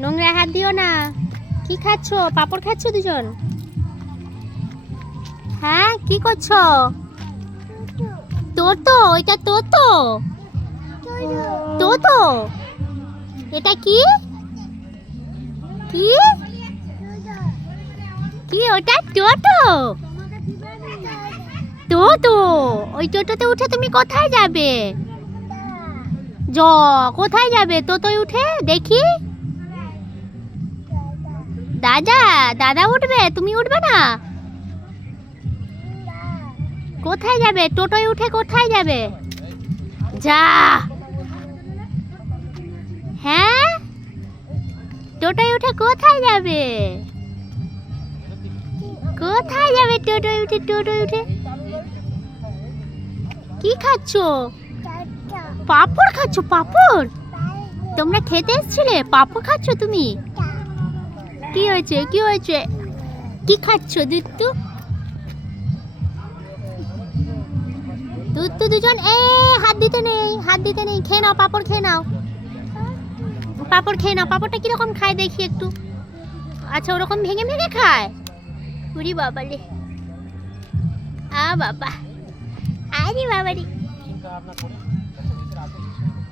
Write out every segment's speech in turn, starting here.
নোংরা হাত দিও না। কি খাচ্ছ? পাপড় খাচ্ছ দুজন? হ্যাঁ, কি করছো? তোর তো ওইটা তোর তো তো তো এটা কি কি কি ওটা টোটো? তো তো ওই টোটোতে উঠে তুমি কোথায় যাবে? কোথায় যাবে টোটোয় উঠে? দেখি। দাদা দাদা উঠবে, তুমি উঠবে না? কোথায় যাবে টোটোয় উঠে? কোথায় যাবে? যা। হ্যাঁ, টোটোয় উঠে কোথায় যাবে? কোথায় যাবে টোটোয় উঠে? টোটোয় উঠে কি খাচ্ছ? পাপড় খাচ্ছ? পাপড় তোমরা খেতে এসেছিলে? পাপড় খাচ্ছ তুমি? কি হয়েছে? কি হয়েছে? কি খাচ্ছ? দুধ দুধ দুজন হাত দিতে নেই, হাত দিতে নেই। খেয়ে নাও, পাপড় খেয়ে নাও, পাপড় খেয়ে নাও। পাপড়টা কিরকম খায় দেখি একটু। আচ্ছা, ওরকম ভেঙে ভেঙে খায়? উরি বাবা রে, বাবা, আরে বাবা রে,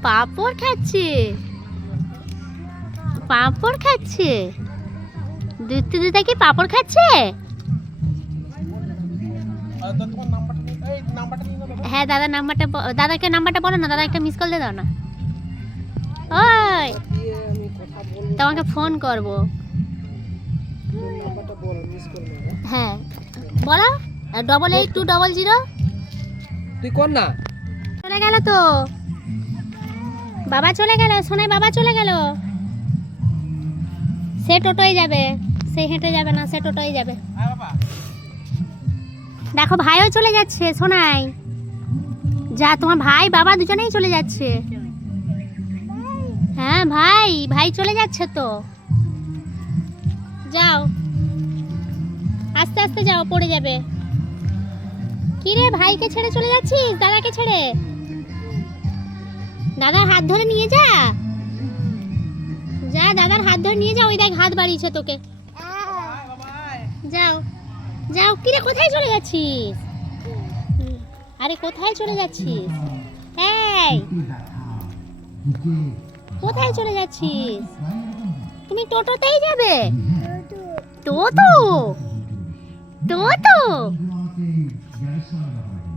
পাপড় খাচ্ছে, পাপড় খাচ্ছে। দুধ কি পাপড় খাচ্ছে? হ্যাঁ, দাদার নাম্বারটা, দাদাকে নাম্বারটা বলো না। দাদা একটা মিস কল দিয়ে দাও না। ওই তোমাকে ফোন করবো। হ্যাঁ বলো, 882000। তুই কর না। চলে গেল তো, বাবা চলে গেল। সোনাই বাবা চলে গেল। সে টোটোয় যাবে, সে হেঁটে যাবে না, সে টোটোয় যাবে। দেখো ভাইও চলে যাচ্ছে। সোনাই যা, তোমার ভাই বাবা দুজনেই চলে যাচ্ছে। হ্যাঁ ভাই চলে যাচ্ছে তো। যাও, আস্তে আস্তে যাও, পড়ে যাবে। কি রে, ভাইকে ছেড়ে চলে যাচ্ছিস? দাদাকে ছেড়ে? দাদার হাত ধরে নিয়ে যা, যা দাদার হাত ধরে নিয়ে যাও। ওই দেখ হাত বাড়িয়েছে তোকে। যাও যাও। কি রে, কোথায় চলে যাচ্ছিস? আরে কোথায় চলে যাচ্ছিস? এই কোথায় চলে যাচ্ছিস? তুমি টোটোতেই যাবে? টোটো টোটো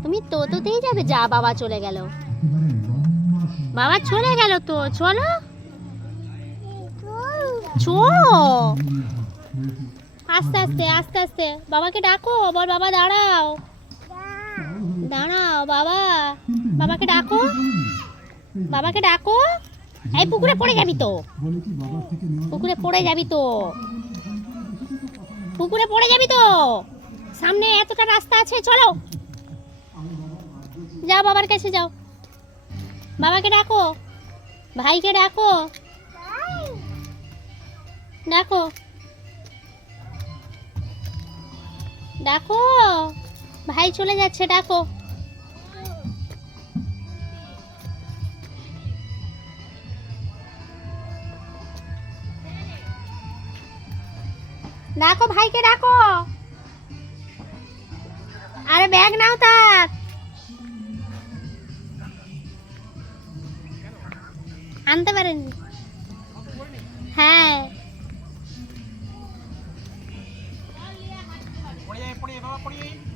তুমি টোটোতেই যাবে? যা, বাবা চলে গেল। বাবা চলে গেল তো। চলো চলো, আস্তে আস্তে আস্তে আস্তে। বাবাকে ডাকো, বল বাবা দাঁড়াও, দাঁড়াও বাবা, বাবাকে ডাকো, বাবাকে ডাকো। এই পুকুরে পড়ে যাবি তো, পুকুরে পড়ে যাবি তো, পুকুরে পড়ে যাবি তো। সামনে এতটা রাস্তা আছে, চলো যাও, বাবার কাছে যাও। বাবাকে ডাকো, ভাইকে ডাকো, ডাকো ডাকো। ভাই চলে যাচ্ছে, ডাকো। ডাকো ভাইকে, ডাকো। আরে ব্যাগ নাও তার। আনতে পারেন? হ্যাঁ,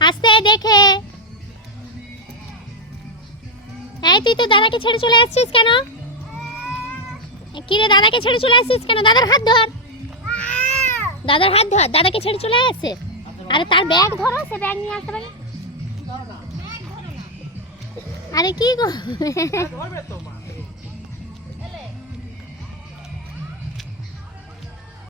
আস্তে দেখে। এই তুই তো দাদাকে ছেড়ে চলে আসছিস কেন? কি রে, দাদাকে ছেড়ে চলে আসছিস কেন? দাদার হাত ধর, দাদার হাত ধর। দাদাকে ছেড়ে চলে আসছে। আরে তার ব্যাগ ধরো, সে ব্যাগ নিয়ে আসতে পারে। আরে কি গো,